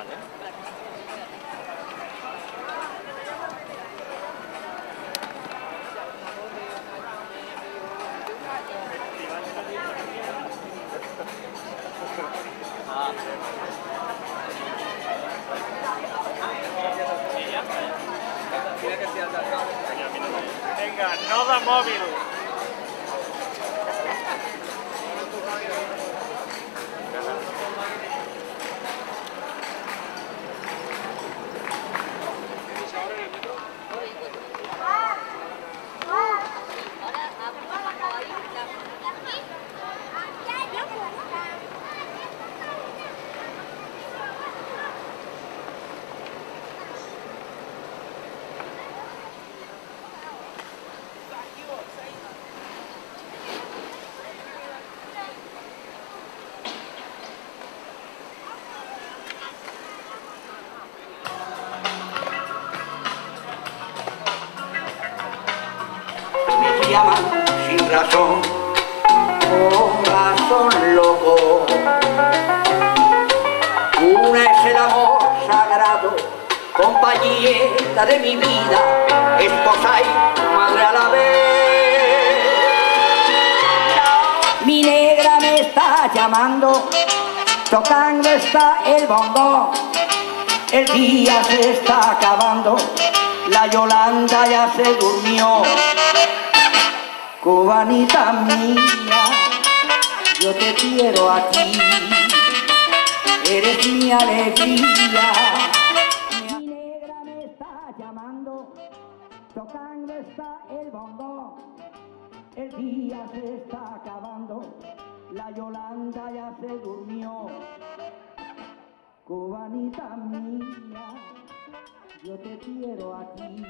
igual, ¿eh? Venga, Noda móvil. Me llaman sin razón, corazón loco. Una es el amor sagrado, compañera de mi vida, esposa y madre a la vez. Mi negra me está llamando, tocando está el bongo. El día se está acabando, la Yolanda ya se durmió. Cubanita mía, yo te quiero a ti, eres mi alegría. Mi negra me está llamando, tocando está el bongo. El día se está acabando, la Yolanda ya se durmió. Cubanita mía, yo te quiero a ti.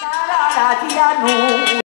La, ya no.